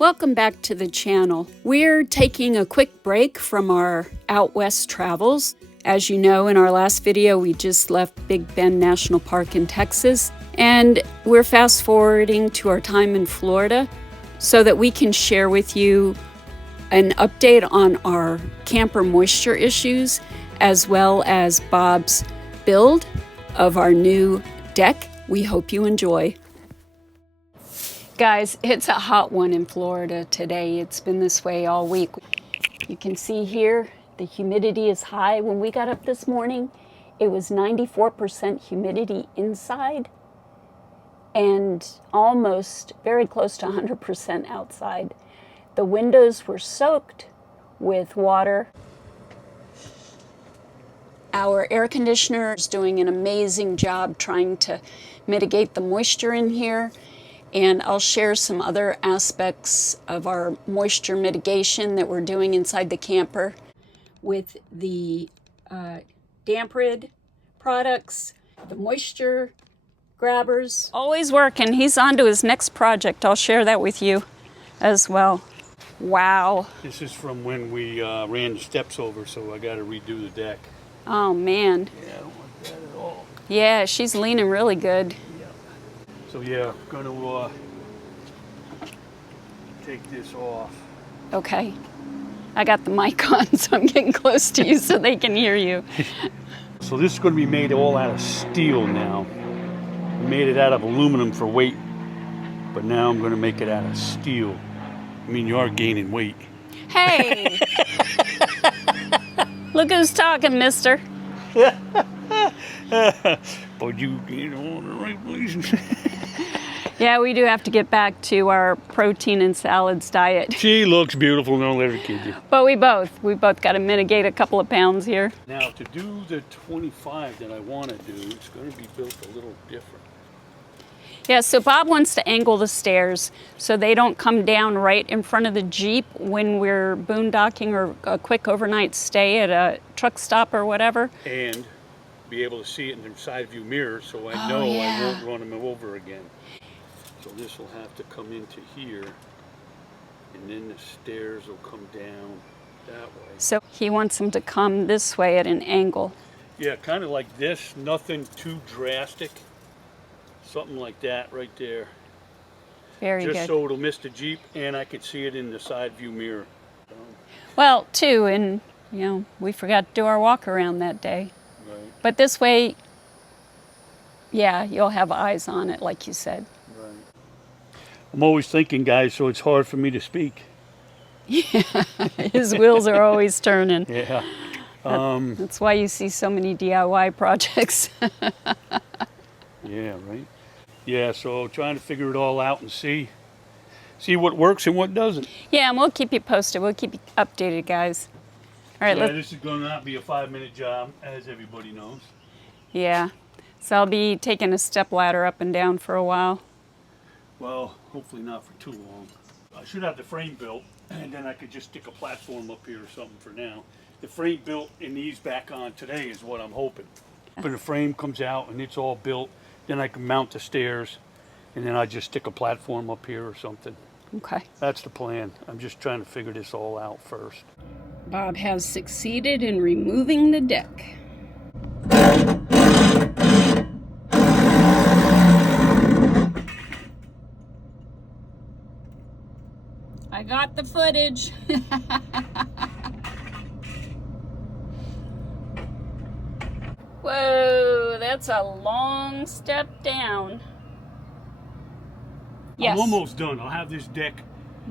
Welcome back to the channel. We're taking a quick break from our out west travels. As you know, in our last video, we just left Big Bend National Park in Texas, and we're fast forwarding to our time in Florida so that we can share with you an update on our camper moisture issues, as well as Bob's build of our new deck. We hope you enjoy. Guys, it's a hot one in Florida today. It's been this way all week. You can see here the humidity is high. When we got up this morning, it was 94% humidity inside and almost very close to 100% outside. The windows were soaked with water. Our air conditioner is doing an amazing job trying to mitigate the moisture in here. And I'll share some other aspects of our moisture mitigation that we're doing inside the camper with the damp rid products, the moisture grabbers. Always working. He's on to his next project. I'll share that with you as well. Wow. This is from when we ran the steps over, so I got to redo the deck. Oh, man. Yeah, I don't want that at all. Yeah, she's leaning really good. So yeah, I'm gonna take this off. Okay. I got the mic on, so I'm getting close to you so they can hear you. So this is going to be made all out of steel now. I made it out of aluminum for weight, but now I'm going to make it out of steel. I mean, you are gaining weight. Hey! Look who's talking, mister. But you know, in the right place. Yeah, we do have to get back to our protein and salads diet. She looks beautiful, don't let her kid you. But we both got to mitigate a couple of pounds here. Now, to do the 25 that I want to do, it's going to be built a little different. Yeah, so Bob wants to angle the stairs so they don't come down right in front of the Jeep when we're boondocking or a quick overnight stay at a truck stop or whatever. And be able to see it in the side view mirror so I know I won't run them over again. So this will have to come into here, and then the stairs will come down that way. So he wants them to come this way at an angle. Yeah, kind of like this, nothing too drastic. Something like that right there. Very good. Just so it'll miss the Jeep and I could see it in the side view mirror. Well, too, and you know, we forgot to do our walk around that day. Right. But this way, yeah, you'll have eyes on it, like you said. Right. I'm always thinking, guys, so it's hard for me to speak. Yeah, his wheels are always turning. Yeah. That's why you see so many DIY projects. Yeah, right. Yeah, so trying to figure it all out and see what works and what doesn't. Yeah, and we'll keep you posted. We'll keep you updated, guys. All right. Yeah, this is going to not be a 5-minute job, as everybody knows. Yeah. So I'll be taking a step ladder up and down for a while. Well, hopefully not for too long. I should have the frame built, and then I could just stick a platform up here or something for now. The frame built and these back on today is what I'm hoping. When the frame comes out and it's all built, then I can mount the stairs, and then I just stick a platform up here or something. Okay. That's the plan. I'm just trying to figure this all out first. Bob has succeeded in removing the deck. I got the footage. Whoa, that's a long step down. Yes. I'm almost done. I'll have this deck.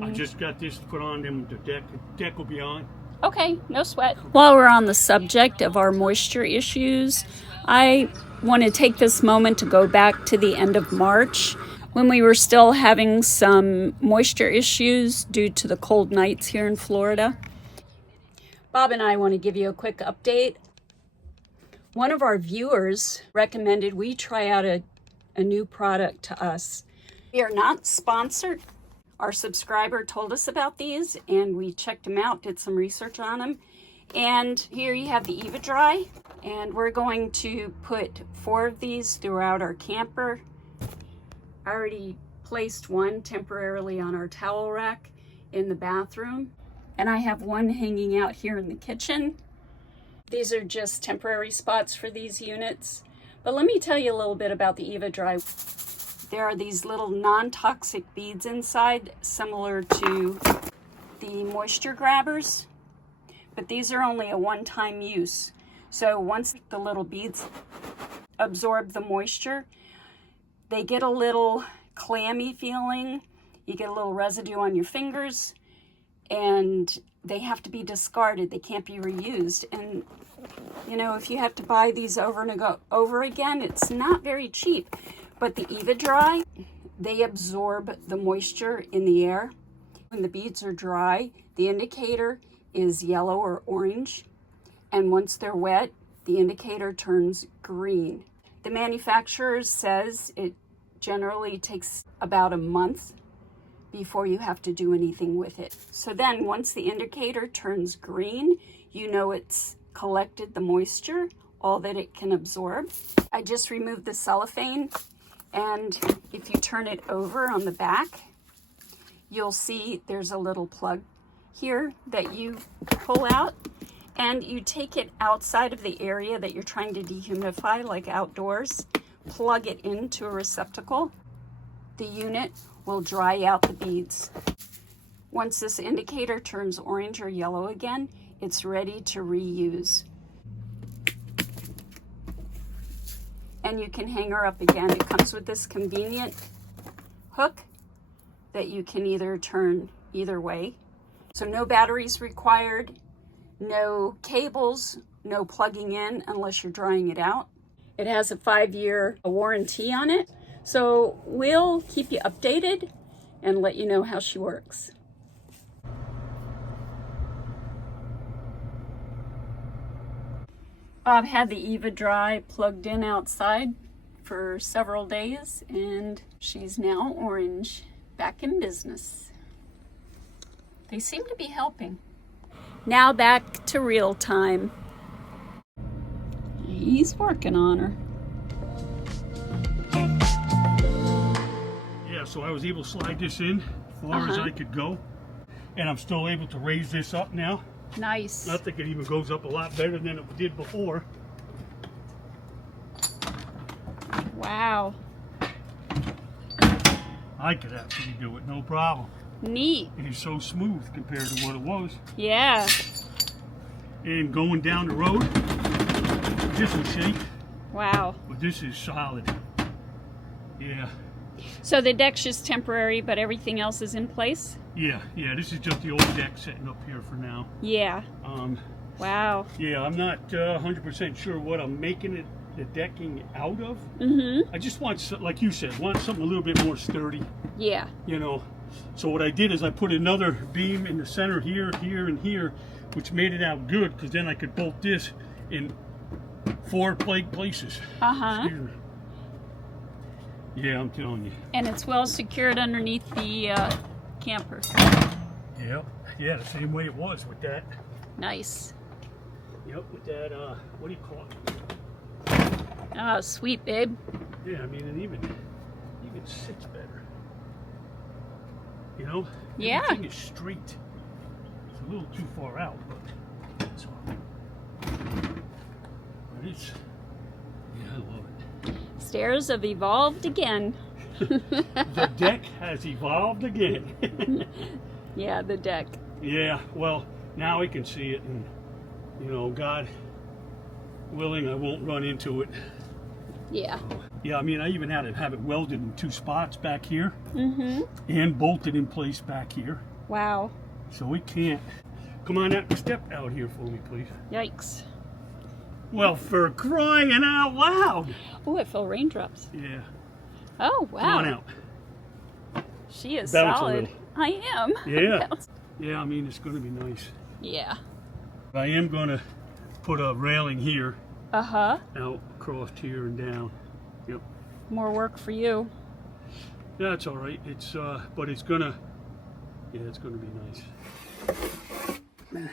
I just got this put on, then the deck will be on. Okay, no sweat. While we're on the subject of our moisture issues, I want to take this moment to go back to the end of March when we were still having some moisture issues due to the cold nights here in Florida. Bob and I want to give you a quick update. One of our viewers recommended we try out a new product to us. We are not sponsored. Our subscriber told us about these and we checked them out, did some research on them. And here you have the Eva Dry, and we're going to put 4 of these throughout our camper. I already placed one temporarily on our towel rack in the bathroom, and I have one hanging out here in the kitchen. These are just temporary spots for these units. But let me tell you a little bit about the EvaDry. There are these little non-toxic beads inside, similar to the moisture grabbers, but these are only a one-time use. So once the little beads absorb the moisture, they get a little clammy feeling. You get a little residue on your fingers, and they have to be discarded. They can't be reused. And you know, if you have to buy these over and over again, it's not very cheap. But the EvaDry, they absorb the moisture in the air. When the beads are dry, the indicator is yellow or orange. And once they're wet, the indicator turns green. The manufacturer says it generally takes about a month before you have to do anything with it. So then once the indicator turns green, you know it's collected the moisture, all that it can absorb. I just removed the cellophane, and if you turn it over on the back, you'll see there's a little plug here that you pull out, and you take it outside of the area that you're trying to dehumidify, like outdoors, plug it into a receptacle. The unit will dry out the beads. Once this indicator turns orange or yellow again, it's ready to reuse. And you can hang her up again. It comes with this convenient hook that you can either turn either way. So no batteries required, no cables, no plugging in unless you're drying it out. It has a 5-year warranty on it. So we'll keep you updated and let you know how she works. Bob had the EvaDry plugged in outside for several days, and she's now orange, back in business. They seem to be helping. Now back to real time. He's working on her. Yeah, so I was able to slide this in as far as I could go, and I'm still able to raise this up now. Nice. I think it even goes up a lot better than it did before. Wow. I could actually do it, no problem. Neat. It is so smooth compared to what it was. Yeah. And going down the road, this will shake. Wow. But this is solid. Yeah. So the deck's just temporary, but everything else is in place? Yeah, this is just the old deck sitting up here for now. Yeah. Wow. Yeah, I'm not 100% sure what I'm making it, the decking out of. I just want, like you said, want something a little bit more sturdy. Yeah. You know, so what I did is I put another beam in the center here, here, and here, which made it out good, because then I could bolt this in 4 places. Excuse me. Yeah, I'm telling you. And it's well secured underneath the camper. Yep. Yeah, the same way it was with that. Nice. Yep, with that, what do you call it? Oh, sweet, babe. Yeah, I mean, and even sits better. You know? Yeah. Everything is straight. It's a little too far out, but that's all right. But it's, yeah, I love it. Stairs have evolved again. The deck has evolved again. Yeah, the deck. Yeah, well, now we can see it, and, you know, God willing, I won't run into it. Yeah. Yeah, I mean, I even had to have it welded in 2 spots back here. And bolted in place back here. Wow. So we can't. Come on out, step out here for me, please. Yikes. Well, for crying out loud. Oh, I feel raindrops. Yeah. Oh, wow. Come on out. She is Bounce a solid. little. I am. Yeah. Yeah, I mean, it's going to be nice. Yeah. I am going to put a railing here. Out Across here and down. Yep. More work for you. That's all right. It's but it's gonna, yeah, it's gonna be nice.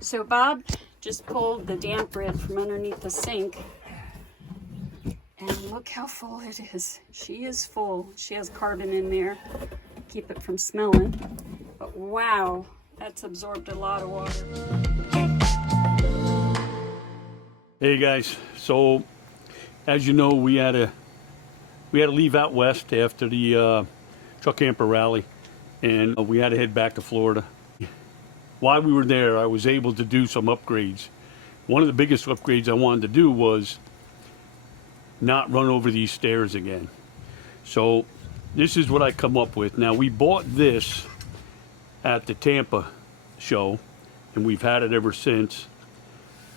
So Bob just pulled the damp rid from underneath the sink, and look how full it is. She is full. She has carbon in there. Keep it from smelling. But wow, that's absorbed a lot of water. Hey guys, so as you know, we had to leave out west after the truck camper rally, and we had to head back to Florida. While we were there, I was able to do some upgrades. One of the biggest upgrades I wanted to do was not run over these stairs again. So this is what I come up with. Now, we bought this at the Tampa show, and we've had it ever since.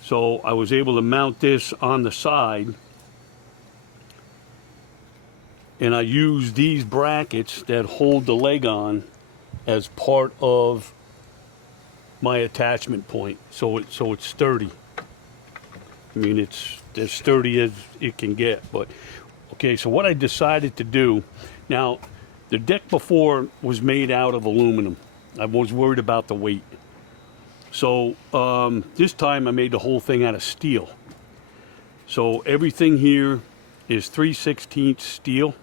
So I was able to mount this on the side, and I use these brackets that hold the leg on as part of my attachment point, so it's sturdy. I mean, it's as sturdy as it can get. But okay, so what I decided to do, now the deck before was made out of aluminum. I was worried about the weight, so this time I made the whole thing out of steel. So everything here is 3/16 steel,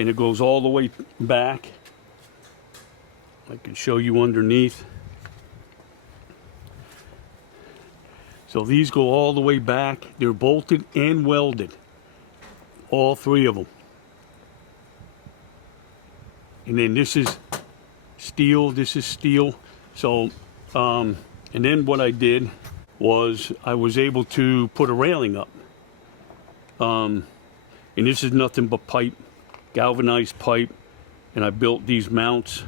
and it goes all the way back. I can show you underneath. So these go all the way back. They're bolted and welded, all three of them. And then this is steel, this is steel. So, and then what I did was I was able to put a railing up. And this is nothing but pipe, galvanized pipe. And I built these mounts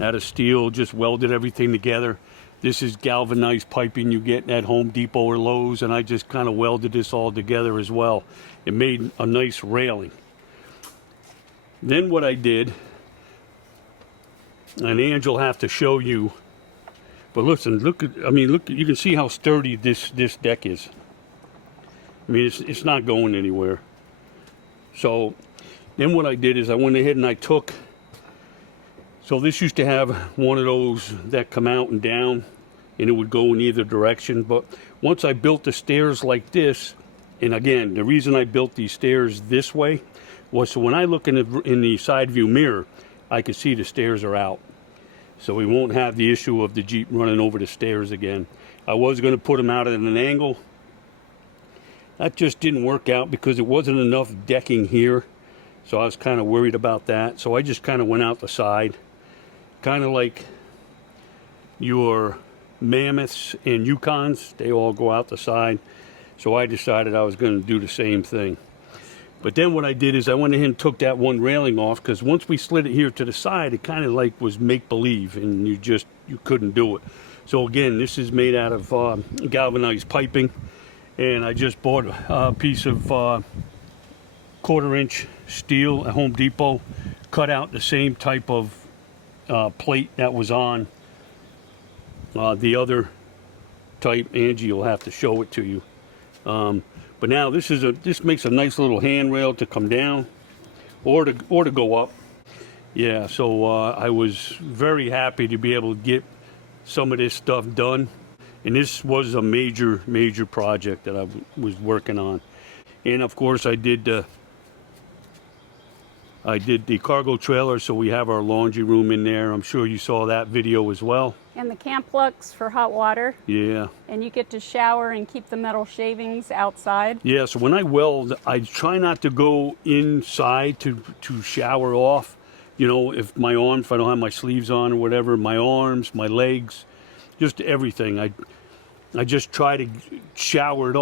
out of steel, just welded everything together. This is galvanized piping you get at Home Depot or Lowe's, and I just kind of welded this all together as well. It made a nice railing. Then what I did, and Ange will have to show you, but listen, look, you can see how sturdy this deck is. I mean, it's not going anywhere. So then what I did is I went ahead and I took, so this used to have one of those that come out and down, and it would go in either direction. But once I built the stairs like this, and again, the reason I built these stairs this way was so when I look in the side view mirror, I can see the stairs are out. So we won't have the issue of the Jeep running over the stairs again. I was going to put them out at an angle. That just didn't work out because it wasn't enough decking here. So I was kind of worried about that. So I just kind of went out the side. Kind of like your Mammoths and Yukons, they all go out the side. So I decided I was going to do the same thing. But then what I did is I went ahead and took that one railing off, because once we slid it here to the side, it kind of like was make-believe, and you couldn't do it. So again, this is made out of galvanized piping, and I just bought a piece of 1/4-inch steel at Home Depot, cut out the same type of plate that was on the other type. Angie will have to show it to you. But now this makes a nice little handrail to come down or to go up. Yeah, so I was very happy to be able to get some of this stuff done. And this was a major project that I was working on. And of course I did the cargo trailer, so we have our laundry room in there. I'm sure you saw that video as well. And the Camplux for hot water. Yeah. And you get to shower and keep the metal shavings outside. Yeah, so when I weld, I try not to go inside to shower off. You know, if I don't have my sleeves on or whatever, my arms, my legs, just everything. I just try to shower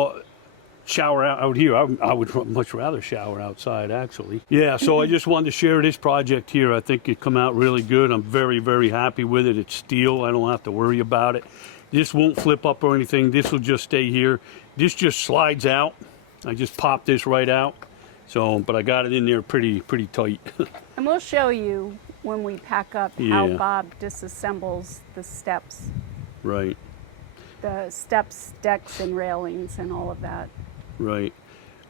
out here. I would much rather shower outside, actually. Yeah, so I just wanted to share this project here. I think it come out really good. I'm very happy with it. It's steel. I don't have to worry about it. This won't flip up or anything. This will just stay here. This just slides out. I just pop this right out. So, but I got it in there pretty tight. And we'll show you when we pack up how Bob disassembles the steps. Right. The steps, decks, and railings and all of that. Right.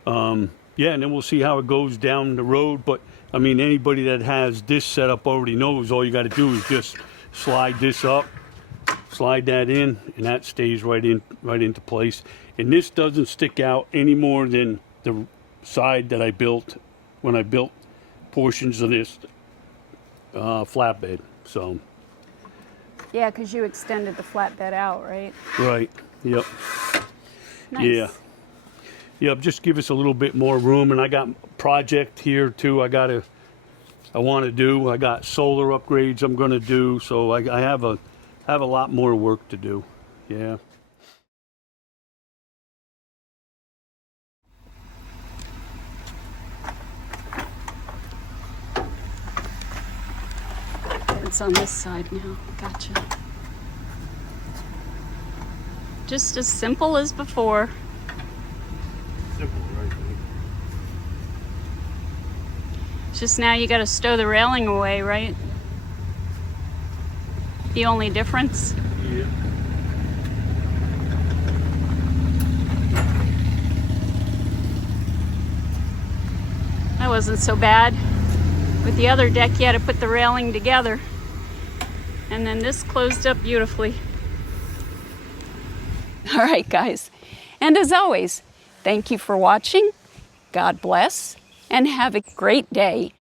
Yeah, and then we'll see how it goes down the road. But I mean, anybody that has this setup already knows all you got to do is just slide this up, slide that in, and that stays right into place. And this doesn't stick out any more than side that I built when I built portions of this flatbed. So. Yeah, because you extended the flatbed out, right? Right. Yep. Nice. Yeah. Yep. Just give us a little bit more room, and I got project here too. I want to do. I got solar upgrades I'm going to do, so I have a lot more work to do. Yeah. It's on this side now. Gotcha. Just as simple as before. Simple, right? Just now you got to stow the railing away, right? The only difference? Yeah. That wasn't so bad. With the other deck, you had to put the railing together. And then this closed up beautifully. All right, guys. And as always, thank you for watching. God bless, and have a great day.